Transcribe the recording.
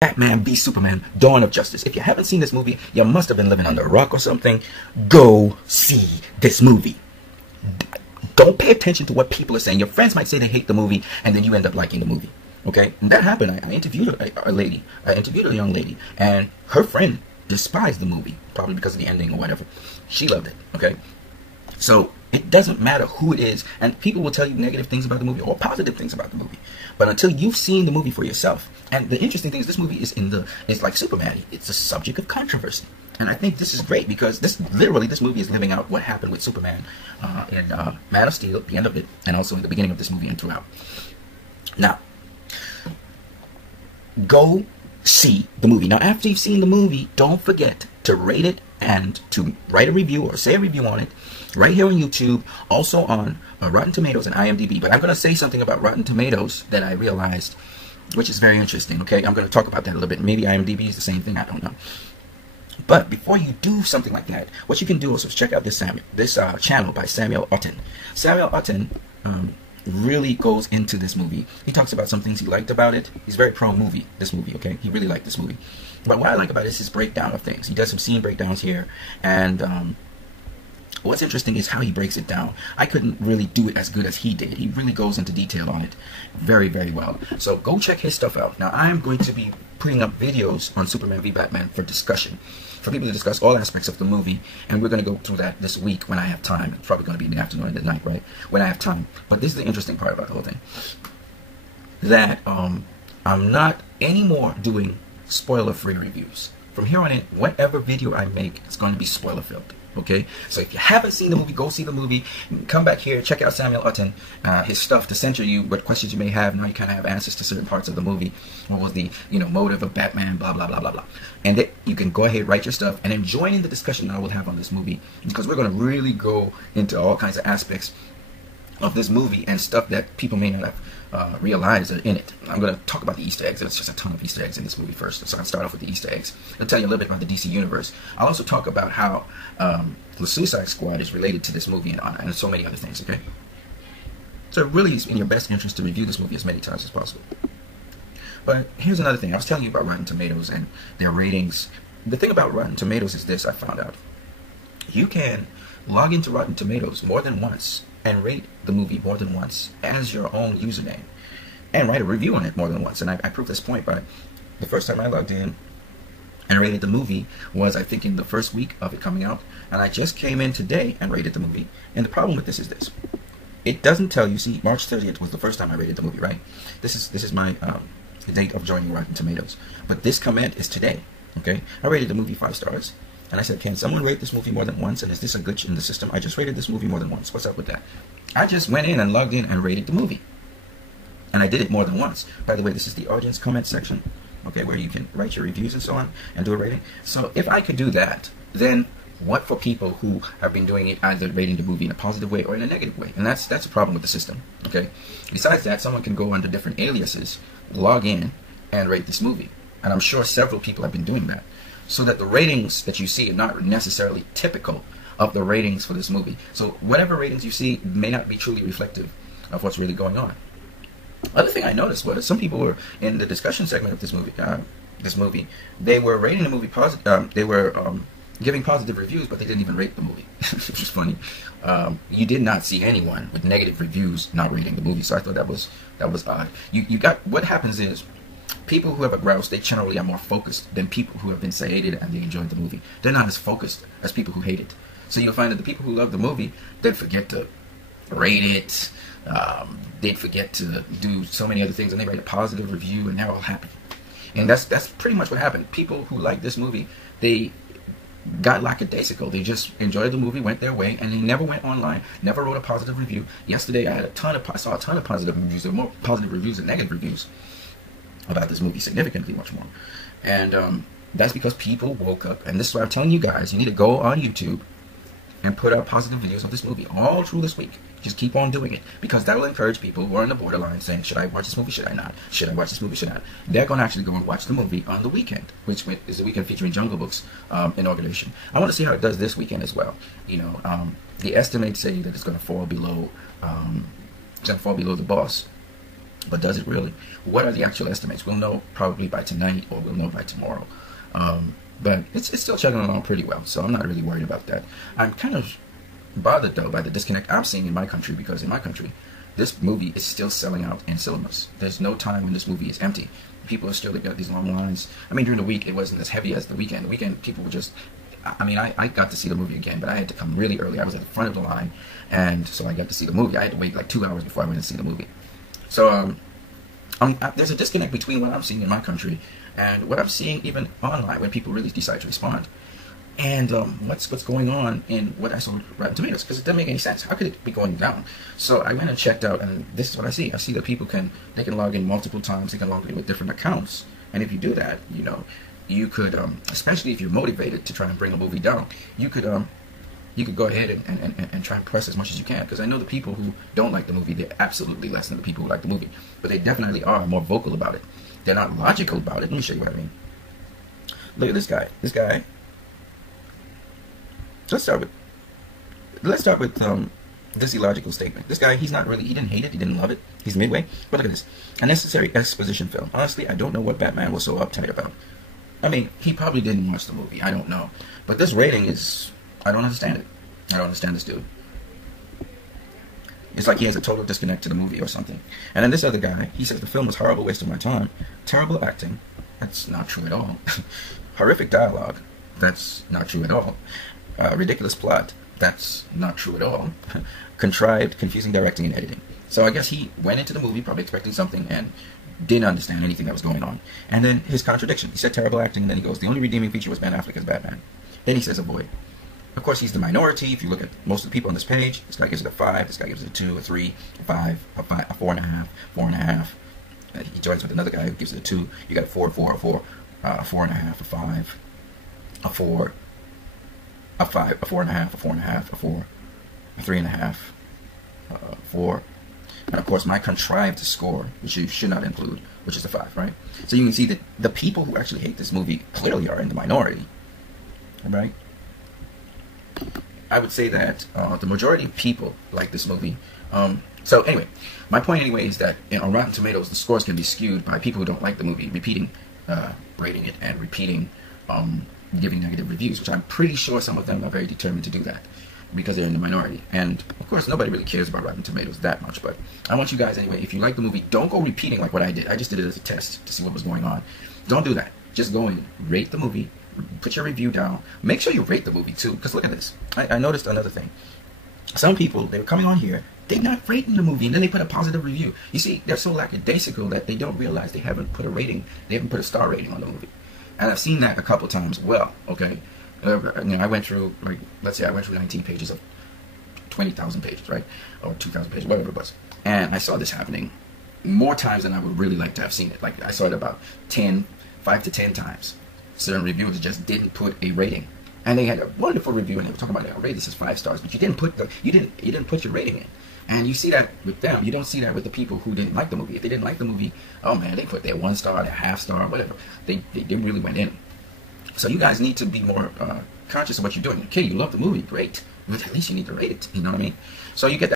Batman v Superman, Dawn of Justice. If you haven't seen this movie, you must have been living under a rock or something. Go see this movie. Don't pay attention to what people are saying. Your friends might say they hate the movie, and then you end up liking the movie. Okay? And that happened. I interviewed a lady. I interviewed a young lady, and her friend despised the movie, probably because of the ending or whatever. She loved it. Okay? So it doesn't matter who it is, and people will tell you negative things about the movie or positive things about the movie. But until you've seen the movie for yourself, and the interesting thing is this movie is it's like Superman. It's a subject of controversy. And I think this is great because this movie is living out what happened with Superman in Man of Steel, at the end of it, and also in the beginning of this movie and throughout. Now, go see the movie. Now, after you've seen the movie, don't forget to rate it and to write a review or say a review on it right here on YouTube, also on Rotten Tomatoes and IMDB. But I'm going to say something about Rotten Tomatoes that I realized, which is very interesting, okay? I'm going to talk about that a little bit. Maybe IMDB is the same thing, I don't know. But before you do something like that, what you can do also is check out this channel by Samuel Otten. Samuel Otten really goes into this movie. He talks about some things he liked about it. He's very pro-movie, this movie, okay? He really liked this movie. But what I like about it is his breakdown of things. He does some scene breakdowns here, and what's interesting is how he breaks it down. I couldn't really do it as good as he did. He really goes into detail on it very, very well. So go check his stuff out. Now, I'm going to be putting up videos on Superman v Batman for discussion, for people to discuss all aspects of the movie, and we're going to go through that this week when I have time. It's probably going to be in the afternoon and the night, right? When I have time. But this is the interesting part about the whole thing. That I'm not anymore doing spoiler-free reviews. From here on in, whatever video I make is going to be spoiler-filled. Okay, so if you haven't seen the movie, go see the movie. Come back here, check out Samuel Otten, his stuff to censor you, what questions you may have. Now you kind of have answers to certain parts of the movie. What was the motive of Batman? Blah blah blah blah blah. And then you can go ahead, write your stuff, and then join in the discussion that I will have on this movie, because we're going to really go into all kinds of aspects of this movie and stuff that people may not have realized are in it. I'm going to talk about the Easter eggs. There's just a ton of Easter eggs in this movie first, so I'll start off with the Easter eggs. I'll tell you a little bit about the DC Universe. I'll also talk about how the Suicide Squad is related to this movie and so many other things, okay? So it really is in your best interest to review this movie as many times as possible. But here's another thing. I was telling you about Rotten Tomatoes and their ratings. The thing about Rotten Tomatoes is this, I found out. You can log into Rotten Tomatoes more than once and rate the movie more than once as your own username, and write a review on it more than once. And I proved this point by the first time I logged in and rated the movie was, I think, in the first week of it coming out, and I just came in today and rated the movie. And the problem with this is this: it doesn't tell you. See, March 30th was the first time I rated the movie, right? This is my date of joining Rotten Tomatoes, but this comment is today. Okay, I rated the movie 5 stars. And I said, can someone rate this movie more than once? And is this a glitch in the system? I just rated this movie more than once. What's up with that? I just went in and logged in and rated the movie. And I did it more than once. By the way, this is the audience comment section, okay, where you can write your reviews and so on and do a rating. So if I could do that, then what for people who have been doing it either rating the movie in a positive way or in a negative way? And that's a problem with the system, okay? Besides that, someone can go under different aliases, log in, and rate this movie. And I'm sure several people have been doing that, so that the ratings that you see are not necessarily typical of the ratings for this movie. So whatever ratings you see may not be truly reflective of what's really going on. Other thing I noticed was some people were in the discussion segment of this movie. They were rating the movie positive. They were giving positive reviews, but they didn't even rate the movie, which was funny. You did not see anyone with negative reviews not rating the movie, so I thought that was odd. You got, what happens is, people who have a grouse, they generally are more focused than people who have been sated and they enjoyed the movie. They're not as focused as people who hate it. So you'll find that the people who love the movie, they'd forget to rate it, they'd forget to do so many other things, and they write a positive review, and they're all happy. And that's pretty much what happened. People who like this movie, they got lackadaisical. They just enjoyed the movie, went their way, and they never went online, never wrote a positive review. Yesterday, I saw a ton of positive reviews. There were more positive reviews than negative reviews about this movie, significantly much more. And that's because people woke up, and this is what I'm telling you guys, you need to go on YouTube and put out positive videos of this movie all through this week. Just keep on doing it, because that will encourage people who are on the borderline saying, should I watch this movie, should I not? Should I watch this movie, should I not? They're going to actually go and watch the movie on the weekend, which is the weekend featuring Jungle Book's inauguration. I want to see how it does this weekend as well. You know, the estimates say that it's going to fall below the Boss. But does it really? What are the actual estimates? We'll know probably by tonight, or we'll know by tomorrow. But it's still chugging along pretty well, so I'm not really worried about that. I'm kind of bothered, though, by the disconnect I'm seeing in my country, because in my country, this movie is still selling out in cinemas. There's no time when this movie is empty. People are still, they've got these long lines. I mean, during the week, it wasn't as heavy as the weekend. The weekend, people were just, I mean, I got to see the movie again, but I had to come really early. I was at the front of the line, and so I got to see the movie. I had to wait like 2 hours before I went to see the movie. So, there's a disconnect between what I'm seeing in my country and what I'm seeing even online when people really decide to respond. And what's going on in what I saw with Rotten Tomatoes, because it doesn't make any sense. How could it be going down? So I went and checked out, and this is what I see. I see that people can log in multiple times. They can log in with different accounts. And if you do that, you know, you could, especially if you're motivated to try and bring a movie down, you could go ahead and try and press as much as you can. Because I know the people who don't like the movie, they're absolutely less than the people who like the movie. But they definitely are more vocal about it. They're not logical about it. Let me show you what I mean. Look at this guy. This guy. Let's start with this illogical statement. This guy, he didn't hate it, he didn't love it. He's midway. But look at this. A necessary exposition film. Honestly, I don't know what Batman was so uptight about. I mean, he probably didn't watch the movie. I don't know. But this rating is, I don't understand it. I don't understand this dude. It's like he has a total disconnect to the movie or something. And then this other guy, he says the film was a horrible waste of my time. Terrible acting. That's not true at all. Horrific dialogue. That's not true at all. Ridiculous plot. That's not true at all. Contrived, confusing directing and editing. So I guess he went into the movie probably expecting something and didn't understand anything that was going on. And then his contradiction. He said terrible acting, and then he goes, the only redeeming feature was Ben Affleck as Batman. Then he says a boy. Of course, he's the minority. If you look at most of the people on this page, this guy gives it a 5, this guy gives it a 2, a 3, a 5, a 4.5, 4.5. He joins with another guy who gives it a 2. You got a 4, 4, a 4, 4.5, a 5, a 4, a 5, a 4.5, a 4.5, a 4, a 3.5, 4. And of course, my contrived score, which you should not include, which is a 5, right? So you can see that the people who actually hate this movie clearly are in the minority, right? I would say that the majority of people like this movie. So anyway, my point anyway is that on Rotten Tomatoes, the scores can be skewed by people who don't like the movie, repeating, rating it, and repeating, giving negative reviews, which I'm pretty sure some of them are very determined to do that because they're in the minority. And of course, nobody really cares about Rotten Tomatoes that much, but I want you guys anyway, if you like the movie, don't go repeating like what I did. I just did it as a test to see what was going on. Don't do that. Just go and rate the movie, put your review down. Make sure you rate the movie too, because look at this. I noticed another thing. Some people, they were coming on here, they're not rating the movie, and then they put a positive review. You see, they're so lackadaisical that they don't realize they haven't put a rating, they haven't put a star rating on the movie. And I've seen that a couple times. Well, okay, I went through, like, let's say I went through 19 pages of 20,000 pages, right? Or 2,000 pages, whatever it was. And I saw this happening more times than I would really like to have seen it. Like, I saw it about 5 to 10 times. Certain reviewers just didn't put a rating. And they had a wonderful review, and they were talking about, I rate this as 5 stars, but you didn't put your rating in. And you see that with them. You don't see that with the people who didn't like the movie. If they didn't like the movie, oh man, they put their 1 star, their half star, whatever. They really went in. So you guys need to be more conscious of what you're doing. Okay, you love the movie, great, but at least you need to rate it. You know what I mean? So you get that.